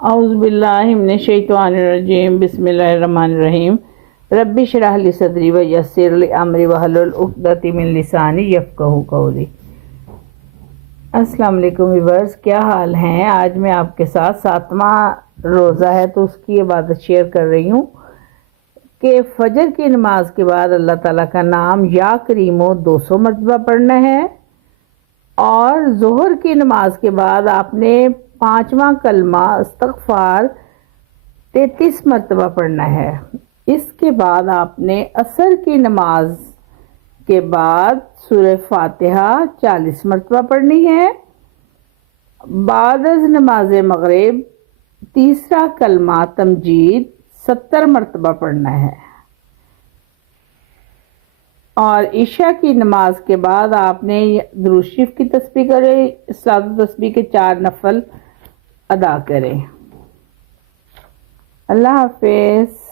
اعوذ باللہ من الشیطان الرجیم بسم اللہ الرحمن الرحیم رب اشرح لی صدری ویسر لی امری واحلل عقدۃ من لسانی یفقہوا قولی۔ السلام علیکم ویورز، کیا حال ہیں؟ آج میں آپ کے ساتھ 7واں روزہ ہے تو اس کی عبادت شیئر کر رہی ہوں کہ فجر کی نماز کے بعد اللہ تعالیٰ کا نام یا کریمو 200 مرتبہ پڑھنا ہے، اور ظہر کی نماز کے بعد آپ نے 5واں کلمہ استغفار 33 مرتبہ پڑھنا ہے۔ اس کے بعد آپ نے عصر کی نماز کے بعد سورہ فاتحہ 40 مرتبہ پڑھنی ہے۔ بعد از نماز مغرب تیسرا کلمہ تمجید 70 مرتبہ پڑھنا ہے، اور عشاء کی نماز کے بعد آپ نے درود شریف کی تسبیح کریں، صلاۃ و تسبیح کے 4 نفل ادا کریں۔ اللہ حافظ۔